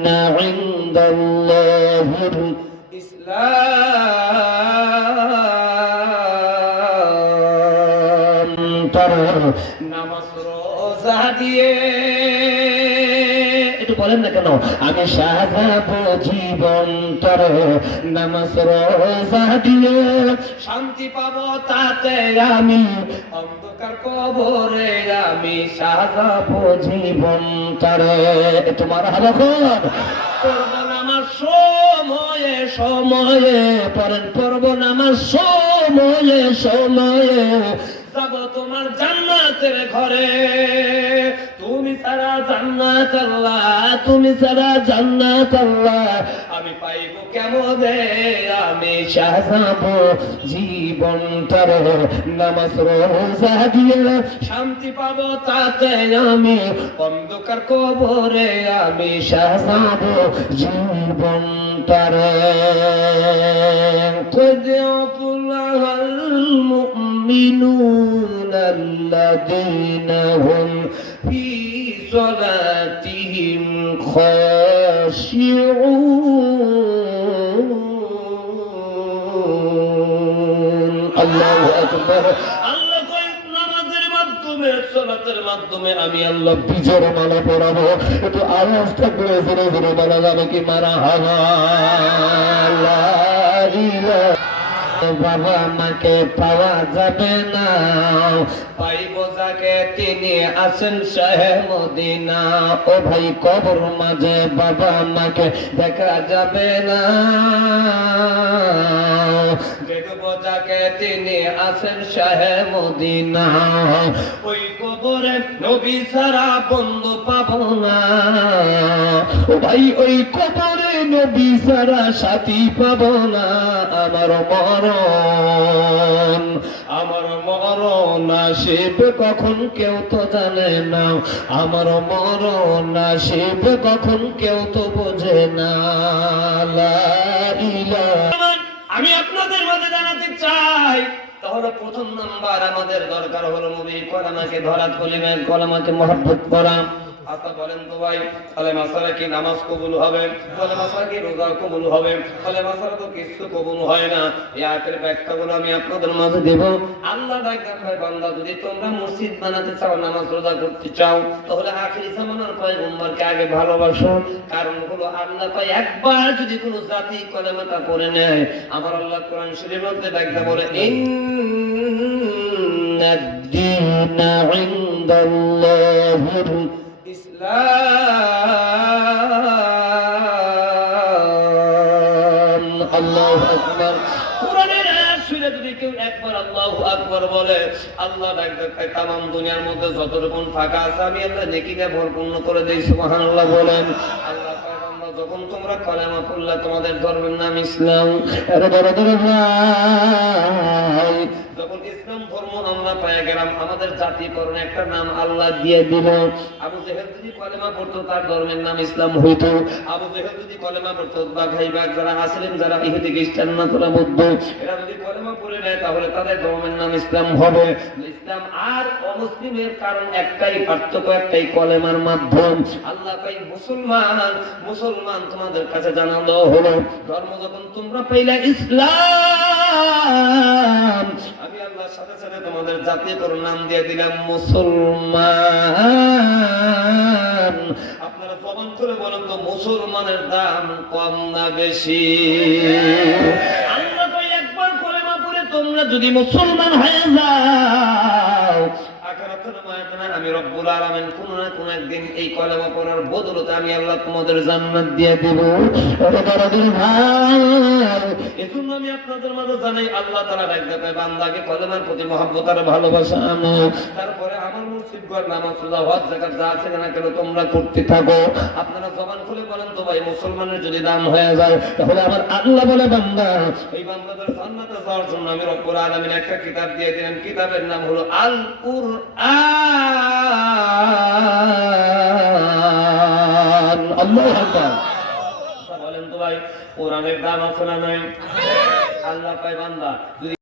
إن عند الله الإسلام ترى نمس روزة ديه বলেন না কেন? আমি সাজাবো জীবন তর নামাজ রোজা দিয়ে শান্তি পাবো তাতে আমি। অন্ধকার কবরে আমি সাজাবো জীবন তর তোমার হালো করব সময়ে সময়ে পরেন করব নামাজ সময়ে সময়ে। যাব তোমার জান্নাতের ঘরে তুমি ছাড়া জান্নাত আল্লাহ তুমি ছাড়া জান্নাত আল্লাহ আমি পাইব কেমনে আমি সাজাবো জীবনটার নামাজ রোজা দিয়ে শান্তি পাবো তাতে আমি অন্ধকার কবরে আমি সাজাবো জীবনটার قد أفلح المؤمنون الذين هم في صلاتهم خاشعون الله أكبر আল্লাহ কই নামাজের মাধ্যমে সালাতের মাধ্যমে আমি আল্লাহ বিজয় মালা পড়াবো একটু আওয়াজ থাকলে জোরে জোরে বলা যাবে কি মারা হাওয়া আল্লাহ ইলাহা বাবা পাওয়া যাবে না। পাইব যাকে, তিনি আছেন শাহে ও ভাই, কবর মাঝে বাবা মাকে দেখা যাবে না। দেখব যাকে, তিনি আছেন শাহে মদিনা। ওই কবরে নবী সারা বন্ধু পাবো না। ও ভাই, ওই কবরে নবী সারা সাথী পাবো না। আমার মরণ আমার মরণ আসিবে কখন কেউ তো জানে না। আমার মরণ আসিবে কখন কেউ তো বোঝে না। আমি আপনাদের মাঝে জানাতে চাই তাহলে প্রথম নাম্বার আমাদের দরকার হলো নবী কলামাকে ধরা কলিমে কলামাকে মহব্বত করা। আচ্ছা বলেন তো ভাই, তাহলে মাসালা কি নামাজ কবুল হবে? তাহলে মাসালা কি রোজা কবুল হবে? তাহলে মাসালা তো কিছু কবুল হয় না। এই আয়াতের ব্যাখ্যাগুলো আমি আপনাদের মাঝে দেব। আল্লাহ ডাক দেখায় বান্দা, যদি তোমরা মসজিদ বানাতে চাও, নামাজ রোজা করতে চাও, তাহলে আখিরি জামানার পয়গম্বরকে আগে ভালোবাসো। কারণ হলো আল্লাহ কয় একবার যদি কোনো জাতি কলেমাটা পড়ে নেয়। আমার আল্লাহ কোরআন শরীফের মধ্যে ডাকতে বলে, ইন্নাদ-দীন ইনদাল্লাহিল ইসলাম আল্লাহু আকবার কোরআনের শুনে যদি কেউ একবার আল্লাহু আকবার বলে আল্লাহ তামাম দুনিয়ার মধ্যে যত রকম ফাঁকা আছে আমি আল্লাহ নেকিটা ভরপূর্ণ করে দেই বলেন। আল্লাহ যখন তোমরা কলেমা পড়লা তোমাদের ধর্মের নাম ইসলাম ধরে ইসলাম ধর্ম আমরা গেলাম। আমাদের জাতিকরণ একটা নাম আল্লাহ দিয়ে দিল। আবু জেহেল যদি কলেমা তার ধর্মের নাম ইসলাম আবু জেহেল যদি কলেমা বা যারা আসলেন যারা ইহুদি, খ্রিস্টান না এরা যদি কলেমা পড়ে নেয়, তাহলে তাদের ধর্মের নাম ইসলাম হবে। ইসলাম আর অমুসলিমের কারণ একটাই, পার্থক্য একটাই, কলেমার মাধ্যম। আল্লাহ মুসলমান। মুসলমান তোমাদের কাছে জানানো হলো, ধর্ম যখন তোমরা পাইলা ইসলাম আমি আল্লাহর সাথে সাথে তোমাদের জাতীয়করণ নাম দিয়ে দিলাম মুসলমান। আপনারা প্রমাণ করে বলেন তো মুসলমানের দাম কম না বেশি? আমরা তো একবার পড়ে তোমরা যদি মুসলমান হয়ে যাও আমি রব্বুল আলামিন কোন না কোন একদিন এই কলেমা পড়ার বদলতে আমি আল্লাহ তোমাদের জান্নাত দিয়ে দেব। এজন্য আমি আপনাদের মাঝে জানাই, আল্লাহ তারা ডাক দেয় বান্দাকে কলেমার প্রতি মহব্বত আর ভালোবাসা আমি তারপরে আমার নামাজ রোজা হজ যাকাত যা আছে না কেন তোমরা করতে থাকো। আপনারা জবান খুলে বলেন তো ভাই মুসলমানের যদি দাম হয়ে যায় তাহলে আমার আল্লাহ বলে বান্দা এই বান্দাদের জান্নাতে যাওয়ার জন্য আমি রব্বুল আলামিন একটা কিতাব দিয়ে দিলেন কিতাবের নাম হলো আল কুরআন আল্লাহু আকবার। বলেন তো ভাই কোরআনের দাম আছে না নাই? আল্লাহ পায় বান্দা